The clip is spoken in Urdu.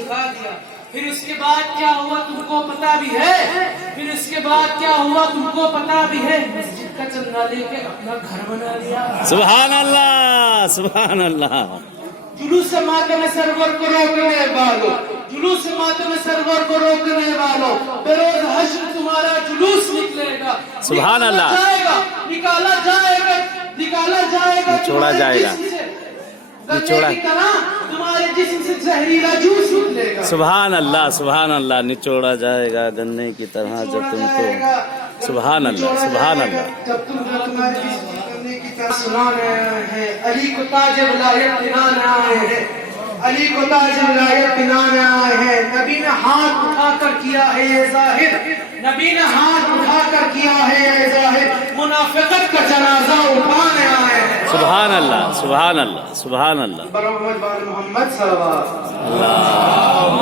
جھکا دیا. پھر اس کے بعد کیا ہوا تم کو پتا بھی ہے. پھر اس کے بعد کیا ہوا تم کو پتا بھی ہے. مسجد کا چندہ لے کے اپنا گھر بنا لیا. سبحان اللہ سبحان اللہ. جلوس ماتم سرور کو روکنے والوں, جلوس ماتم سرور کو روکنے والوں, بروز حشر تمہارا جلوس نکلے گا. سبحان اللہ. نکالا جائے گا, نکالا جائے گا, نچوڑا جائے گا, نچوڑا کی طرح تمہارے جسم سے زہریلا جوس نکلے گا. سبحان اللہ سبحان اللہ. نچوڑا جائے گا گنے کی طرح جب تم کو. سبحان اللہ سبحان اللہ. جب تم تمہارے جسم کرنے کی طرح سنانے آئے ہیں, علی کو تاج ولایت پہنانے آئے ہیں, علی کو تاج ولایت پہنانے آئے ہیں. نبی نے ہاتھ اٹھا کر کیا ہے یہ ظاہر, نبی نے ہاتھ اٹھا کر کیا ہے یہ ظاہر, منافقت کا جنازہ اٹھانے آئے ہیں. سبحان اللہ سبحان اللہ سبحان اللہ. محمد صلی اللہ علیہ وسلم. اللہ